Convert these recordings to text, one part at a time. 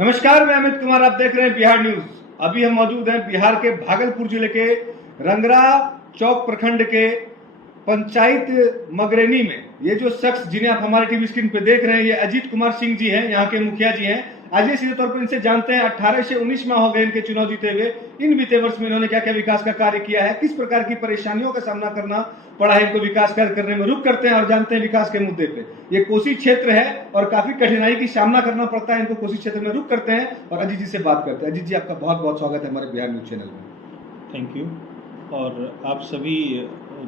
नमस्कार, मैं अमित कुमार। आप देख रहे हैं बिहार न्यूज। अभी हम मौजूद हैं बिहार के भागलपुर जिले के रंगरा चौक प्रखंड के पंचायत मगरेनी में। ये जो शख्स जिन्हें आप हमारे टीवी स्क्रीन पे देख रहे हैं, ये अजीत कुमार सिंह जी हैं, यहाँ के मुखिया जी हैं। आइए सीधे तौर पर इनसे जानते हैं 18 से 19 माह हो गए इनके चुनाव जीते हुए। इन बीते वर्ष में इन्होंने क्या क्या विकास का कार्य किया है, किस प्रकार की परेशानियों का सामना करना पड़ा है इनको विकास कार्य करने में। रुक करते हैं और जानते हैं विकास के मुद्दे पे। ये कोसी क्षेत्र है और काफी कठिनाई की सामना करना पड़ता है इनको कोसी क्षेत्र में। रुक करते हैं और अजीत जी से बात करते हैं। अजीत जी, आपका बहुत बहुत स्वागत है हमारे बिहार न्यूज चैनल में। Thank you. और आप सभी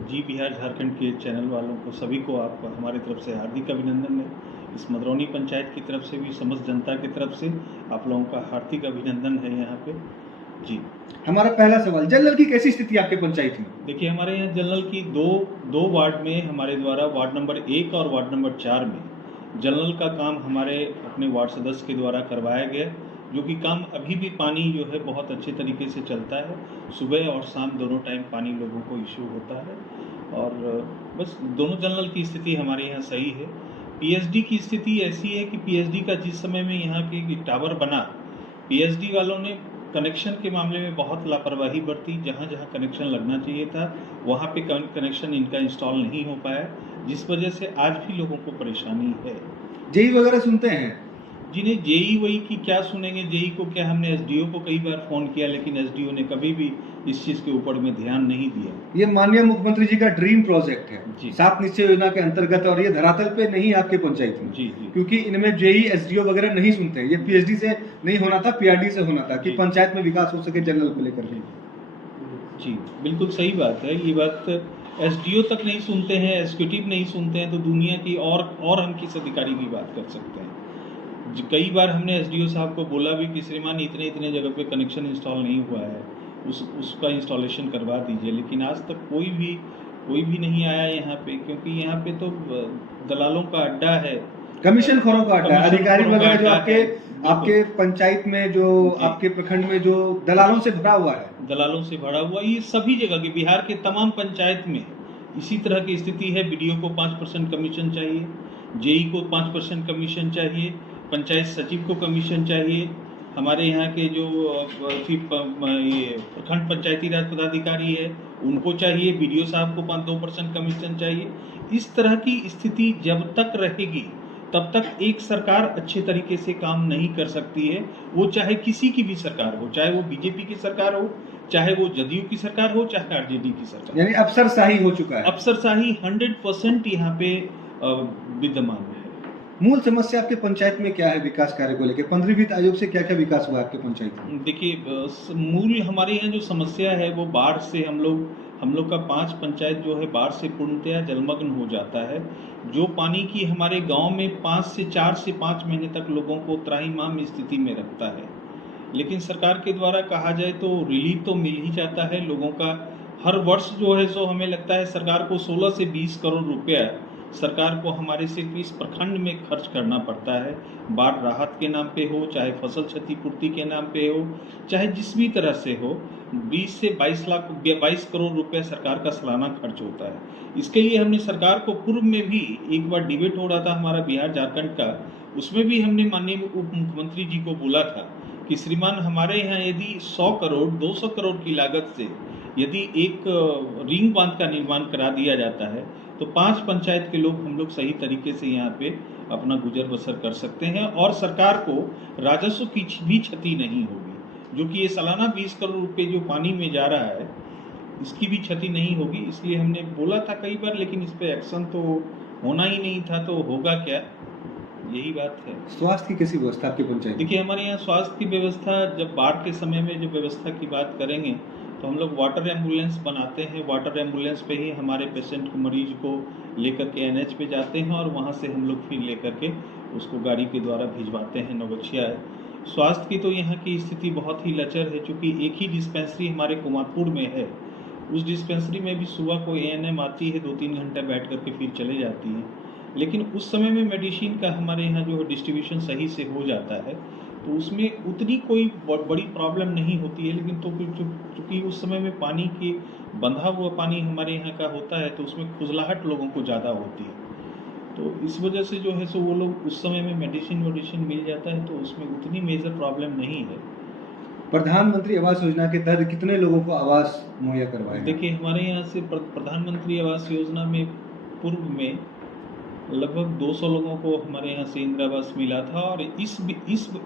जी बिहार झारखंड के चैनल वालों को सभी को आप हमारी तरफ से हार्दिक अभिनंदन है। इस मदरौनी पंचायत की तरफ से भी समस्त जनता की तरफ से आप लोगों का हार्दिक अभिनंदन है यहाँ पे जी। हमारा पहला सवाल, जल नल की कैसी स्थिति आपके पंचायत में? देखिए, हमारे यहाँ जल नल की दो वार्ड में हमारे द्वारा वार्ड नंबर 1 और वार्ड नंबर 4 में जल नल का काम हमारे अपने वार्ड सदस्य के द्वारा करवाया गया, जो कि काम अभी भी पानी जो है बहुत अच्छे तरीके से चलता है। सुबह और शाम दोनों टाइम पानी लोगों को इश्यू होता है और बस दोनों जल नल की स्थिति हमारे यहाँ सही है। पीएचडी की स्थिति ऐसी है कि पीएचडी का जिस समय में यहाँ के टावर बना, पीएचडी वालों ने कनेक्शन के मामले में बहुत लापरवाही बरती। जहाँ जहाँ कनेक्शन लगना चाहिए था वहाँ पे कनेक्शन इनका इंस्टॉल नहीं हो पाया, जिस वजह से आज भी लोगों को परेशानी है। जेई वगैरह सुनते हैं? जिन्हें जेई वही की क्या सुनेंगे, जेई को क्या, हमने एसडीओ को कई बार फ़ोन किया लेकिन एसडीओ ने कभी भी इस चीज़ के ऊपर में ध्यान नहीं दिया। ये माननीय मुख्यमंत्री जी का ड्रीम प्रोजेक्ट है जी। 7 निश्चय योजना के अंतर्गत, और ये धरातल पे नहीं आपके पंचायत में। जी जी। क्योंकि इनमें जेई एसडीओ वगैरह नहीं सुनते। ये पीएचडी से नहीं होना था, पीआरडी से होना था कि पंचायत में विकास हो सके जनरल को लेकर के। जी, बिल्कुल सही बात है। ये बात एसडीओ तक नहीं सुनते हैं, एग्जीक्यूटिव नहीं सुनते हैं, तो दुनिया की और हम किस अधिकारी की बात कर सकते हैं। कई बार हमने एसडीओ साहब को बोला भी कि श्रीमान इतने जगह पे कनेक्शन इंस्टॉल नहीं हुआ है, उसका इंस्टॉलेशन करवा दीजिए, लेकिन आज तक कोई भी नहीं आया यहाँ पे। क्योंकि यहाँ पे तो दलालों का अड्डा है, कमीशन खोरों का अड्डा। अधिकारी वगैरह जो आपके पंचायत में, जो आपके प्रखंड में जो दलालों से भरा हुआ है, दलालों से भरा हुआ, ये सभी जगह के बिहार के तमाम पंचायत में इसी तरह की स्थिति है। बीडीओ को 5% कमीशन चाहिए, जेई को 5% कमीशन चाहिए, पंचायत सचिव को कमीशन चाहिए, हमारे यहाँ के जो ये प्रखंड पंचायती राज पदाधिकारी है उनको चाहिए, बीडीओ साहब को 2% कमीशन चाहिए। इस तरह की स्थिति जब तक रहेगी तब तक एक सरकार अच्छे तरीके से काम नहीं कर सकती है। वो चाहे किसी की भी सरकार हो, चाहे वो बीजेपी की सरकार हो, चाहे वो जदयू की सरकार हो, चाहे आरजेडी की सरकार। यानी अफसरशाही हो चुका है। अफसरशाही 100% यहाँ पे विद्यमान है। मूल समस्या आपके पंचायत में क्या है विकास कार्य को लेकर? 15वीं वित्त आयोग से क्या क्या विकास हुआ आपके पंचायत में? देखिए, मूल हमारे यहाँ जो समस्या है वो बाढ़ से हम लोग का 5 पंचायत जो है बाढ़ से पूर्णतया जलमग्न हो जाता है। जो पानी की हमारे गांव में 4 से 5 महीने तक लोगों को त्राहिमाम स्थिति में रखता है। लेकिन सरकार के द्वारा कहा जाए तो रिलीफ तो मिल ही जाता है लोगों का। हर वर्ष जो है सो हमें लगता है सरकार को 16 से 20 करोड़ रुपया सरकार को हमारे सिर्फ इस प्रखंड में खर्च करना पड़ता है। बाढ़ राहत के नाम पे हो, चाहे फसल क्षतिपूर्ति के नाम पे हो, चाहे जिस भी तरह से हो, 20 से 22 करोड़ रुपए सरकार का सालाना खर्च होता है। इसके लिए हमने सरकार को पूर्व में भी एक बार डिबेट हो रहा था हमारा बिहार झारखंड का, उसमें भी हमने माननीय उप मुख्यमंत्री जी को बोला था कि श्रीमान हमारे यहाँ यदि 100 करोड़ 200 करोड़ की लागत से यदि एक रिंग बांध का निर्माण करा दिया जाता है तो 5 पंचायत के लोग हम लोग सही तरीके से यहाँ पे अपना गुजर बसर कर सकते हैं और सरकार को राजस्व की भी क्षति नहीं होगी। जो कि ये सालाना 20 करोड़ रुपए जो पानी में जा रहा है इसकी भी क्षति नहीं होगी। इसलिए हमने बोला था कई बार, लेकिन इस पर एक्शन तो होना ही नहीं था, तो होगा क्या, यही बात है। स्वास्थ्य की कैसी व्यवस्था आपके पंचायत? देखिए, हमारे यहाँ स्वास्थ्य की व्यवस्था, जब बाढ़ के समय में जो व्यवस्था की बात करेंगे तो हम लोग वाटर एम्बुलेंस बनाते हैं। वाटर एम्बुलेंस पे ही हमारे पेशेंट को, मरीज को लेकर के एनएच पे जाते हैं और वहाँ से हम लोग फिर लेकर के उसको गाड़ी के द्वारा भिजवाते हैं नवगछिया। स्वास्थ्य की तो यहाँ की स्थिति बहुत ही लचर है, चूँकि एक ही डिस्पेंसरी हमारे कुमारपुर में है। उस डिस्पेंसरी में भी सुबह को एएनएम आती है, 2-3 घंटे बैठ करके फिर चले जाती है। लेकिन उस समय में मेडिसिन का हमारे यहाँ जो डिस्ट्रीब्यूशन सही से हो जाता है तो उसमें उतनी कोई बड़ी प्रॉब्लम नहीं होती है। लेकिन तो चूँकि उस समय में पानी के बंधा हुआ पानी हमारे यहाँ का होता है तो उसमें खुजलाहट लोगों को ज़्यादा होती है। तो इस वजह से जो है सो वो लोग उस समय में मेडिसिन मिल जाता है, तो उसमें उतनी मेजर प्रॉब्लम नहीं है। प्रधानमंत्री आवास योजना के तहत कितने लोगों को आवास मुहैया करवाया? देखिए, हमारे यहाँ से प्रधानमंत्री आवास योजना में पूर्व में लगभग 200 लोगों को हमारे यहाँ से इंदिरा आवास मिला था, और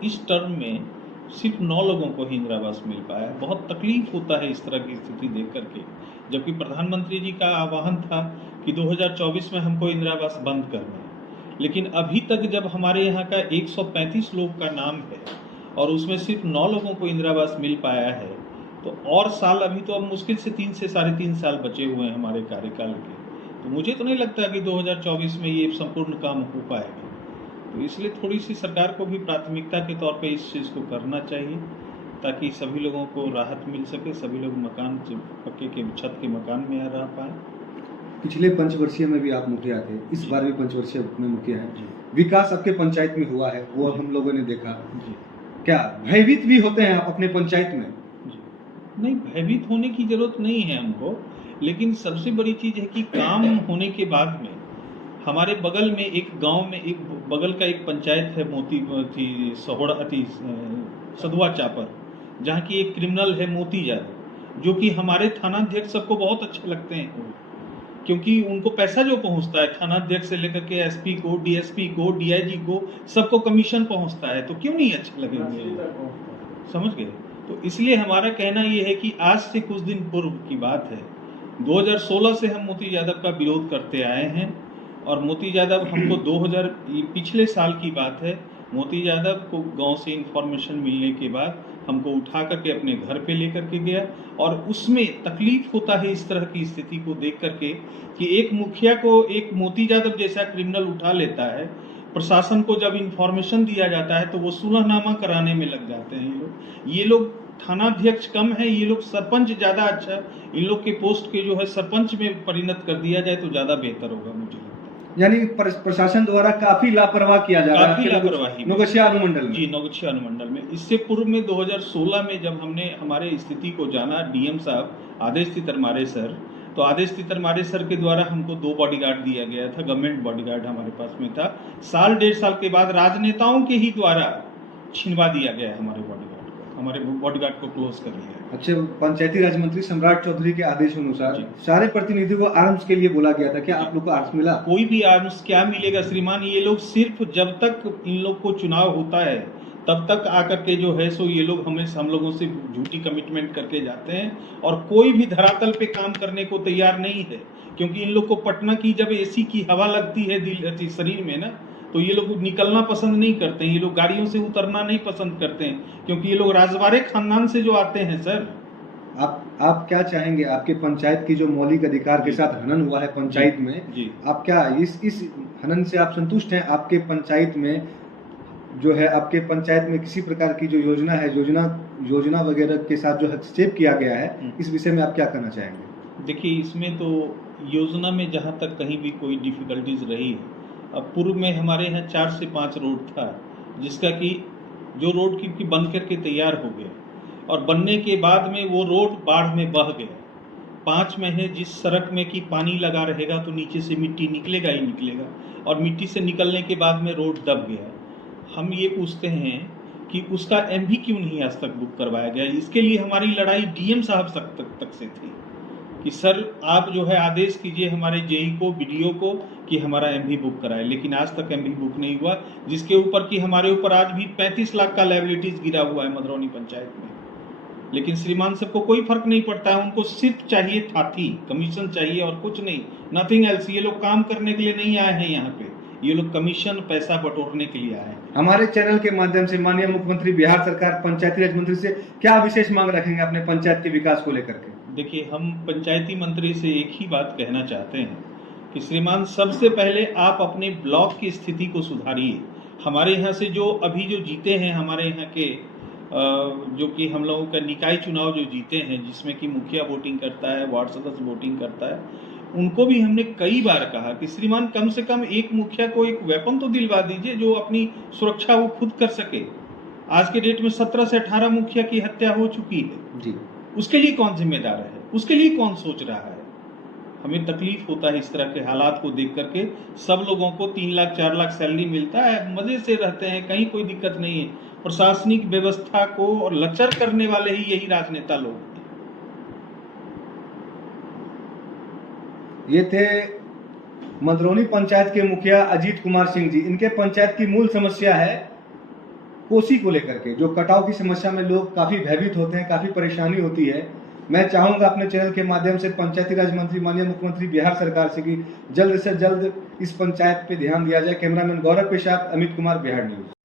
इस टर्म में सिर्फ 9 लोगों को ही इंदिरा आवास मिल पाया। बहुत तकलीफ होता है इस तरह की स्थिति देख करके, जबकि प्रधानमंत्री जी का आह्वान था कि 2024 में हमको इंदिरा आवास बंद करना है, लेकिन अभी तक जब हमारे यहाँ का 135 लोग का नाम है और उसमें सिर्फ 9 लोगों को इंदिरा आवास मिल पाया है, तो और साल अभी तो अब मुश्किल से 3 से साढ़े 3 साल बचे हुए हैं हमारे कार्यकाल के। तो मुझे तो नहीं लगता कि 2024 में ये संपूर्ण काम हो पाएगा। तो इसलिए थोड़ी सी सरकार को भी प्राथमिकता के तौर पे इस चीज़ को करना चाहिए, ताकि सभी लोगों को राहत मिल सके, सभी लोग मकान पक्के के छत के मकान में रह पाए। पिछले पंचवर्षीय में भी आप मुखिया थे, इस बार भी पंचवर्षीय में मुखिया है। जी। विकास आपके पंचायत में हुआ है, वो हम लोगों ने देखा। जी। क्या भयभीत भी होते हैं आप अपने पंचायत में? जी। नहीं, भयभीत होने की जरूरत नहीं है हमको, लेकिन सबसे बड़ी चीज़ है कि काम होने के बाद में हमारे बगल में एक गांव में एक बगल का एक पंचायत है सदुआ चापर, जहाँ की एक क्रिमिनल है मोती यादव, जो कि हमारे थानाध्यक्ष सबको बहुत अच्छे लगते हैं, क्योंकि उनको पैसा जो पहुंचता है थानाध्यक्ष से लेकर के एसपी को, डीएसपी को, डीआईजी को, सबको कमीशन पहुंचता है, तो क्यों नहीं अच्छे लगेंगे? समझ गए? तो इसलिए हमारा कहना ये है कि आज से कुछ दिन पूर्व की बात है, 2016 से हम मोती यादव का विरोध करते आए हैं, और मोती यादव हमको 2000 पिछले साल की बात है, मोती यादव को गांव से इंफॉर्मेशन मिलने के बाद हमको उठा करके अपने घर पे लेकर के गया, और उसमें तकलीफ होता है इस तरह की स्थिति को देख करके कि एक मुखिया को एक मोती यादव जैसा क्रिमिनल उठा लेता है, प्रशासन को जब इंफॉर्मेशन दिया जाता है तो वो सुलहनामा कराने में लग जाते हैं। ये लोग थानाध्यक्ष कम है, ये लोग सरपंच ज़्यादा अच्छा, इन लोग के पोस्ट के जो है सरपंच में परिणत कर दिया जाए तो ज़्यादा बेहतर होगा मुझे लगता है। यानी प्रशासन द्वारा काफी लापरवाह किया जा रहा है काफी लापरवाही नौगछिया अनुमंडल में। जी, नौगछिया अनुमंडल में। इससे पूर्व में 2016 में जब हमने हमारे स्थिति को जाना, डीएम साहब आदेश तितरमारे सर, तो आदेश तितरमारे सर के द्वारा हमको 2 बॉडीगार्ड दिया गया था, गवर्नमेंट बॉडीगार्ड हमारे पास में था। साल 1.5 साल के बाद राजनेताओं के ही द्वारा छिनवा दिया गया हमारे बॉडीगार्ड को क्लोज कर लिया। अच्छा, पंचायती राज मंत्री सम्राट चौधरी के आदेश अनुसार जी। सारे प्रतिनिधियों को आर्म्स के लिए बोला गया था, क्या आप लोग को आर्म्स मिला? कोई भी आर्म्स क्या मिलेगा श्रीमान, ये लोग सिर्फ जब तक इन लोग को चुनाव होता है तब तक आकर के जो है सो ये लोग हम लोगों से झूठी कमिटमेंट करके जाते हैं, और कोई भी धरातल पे काम करने को तैयार नहीं है, क्योंकि इन लोग को पटना की जब एसी की हवा लगती है शरीर में ना, तो ये लोग निकलना पसंद नहीं करते हैं, ये लोग गाड़ियों से उतरना नहीं पसंद करते हैं, क्योंकि ये लोग राजवाड़े खानदान से जो आते हैं। सर, आप क्या चाहेंगे? आपके पंचायत की जो मौलिक अधिकार के साथ हनन हुआ है पंचायत में, जी, आप क्या इस हनन से आप संतुष्ट हैं? आपके पंचायत में जो है, आपके पंचायत में किसी प्रकार की जो योजना है, योजना वगैरह के साथ जो हस्तक्षेप किया गया है, इस विषय में आप क्या कहना चाहेंगे? देखिए, इसमें तो योजना में जहाँ तक कहीं भी कोई डिफिकल्टीज रही है, अब पूर्व में हमारे यहाँ 4 से 5 रोड था, जिसका कि जो रोड की बन करके तैयार हो गया, और बनने के बाद में वो रोड बाढ़ में बह गया। 5 महीने जिस सड़क में कि पानी लगा रहेगा तो नीचे से मिट्टी निकलेगा ही निकलेगा, और मिट्टी से निकलने के बाद में रोड दब गया। हम ये पूछते हैं कि उसका एमवी क्यों नहीं आज तक बुक करवाया गया? इसके लिए हमारी लड़ाई डीएम साहब तक से थी कि सर आप जो है आदेश कीजिए हमारे जेई को, बीडीओ को कि हमारा एमवी बुक कराए, लेकिन आज तक एमवी बुक नहीं हुआ, जिसके ऊपर कि हमारे ऊपर आज भी 35 लाख का लायबिलिटीज गिरा हुआ है मधुरौनी पंचायत में। लेकिन श्रीमान सबको कोई फर्क नहीं पड़ता है, उनको सिर्फ चाहिए थाती कमीशन चाहिए और कुछ नहीं, नथिंग एल्स। ये लोग काम करने के लिए नहीं आए हैं यहाँ पे, ये लोग कमीशन पैसा बटोरने के लिए आए हैं। हमारे चैनल के माध्यम से माननीय मुख्यमंत्री बिहार सरकार पंचायती राज मंत्री से क्या विशेष मांग रखेंगे अपने पंचायत के विकास को लेकर के? देखिए, हम पंचायती मंत्री से एक ही बात कहना चाहते हैं कि श्रीमान सबसे पहले आप अपने ब्लॉक की स्थिति को सुधारिए। हमारे यहाँ से जो अभी जो जीते हैं हमारे यहाँ के जो कि हम लोगों का निकाय चुनाव जो जीते हैं, जिसमें कि मुखिया वोटिंग करता है, वार्ड सदस्य वोटिंग करता है, उनको भी हमने कई बार कहा कि श्रीमान कम से कम एक मुखिया को एक वेपन तो दिलवा दीजिए जो अपनी सुरक्षा वो खुद कर सके। आज के डेट में 17 से 18 मुखिया की हत्या हो चुकी है जी। उसके लिए कौन जिम्मेदार है? उसके लिए कौन सोच रहा है? हमें तकलीफ होता है इस तरह के हालात को देख करके। सब लोगों को 3 लाख 4 लाख सैलरी मिलता है, मज़े से रहते हैं, कहीं कोई दिक्कत नहीं है। प्रशासनिक व्यवस्था को और लचर करने वाले ही यही राजनेता लोग हैं। ये थे मदरौनी पंचायत के मुखिया अजीत कुमार सिंह जी। इनके पंचायत की मूल समस्या है कोसी को लेकर के, जो कटाव की समस्या में लोग काफी भयभीत होते हैं, काफी परेशानी होती है। मैं चाहूंगा अपने चैनल के माध्यम से पंचायती राज मंत्री माननीय मुख्यमंत्री बिहार सरकार से कि जल्द से जल्द इस पंचायत पे ध्यान दिया जाए। कैमरामैन गौरव के साथ अमित कुमार, बिहार न्यूज।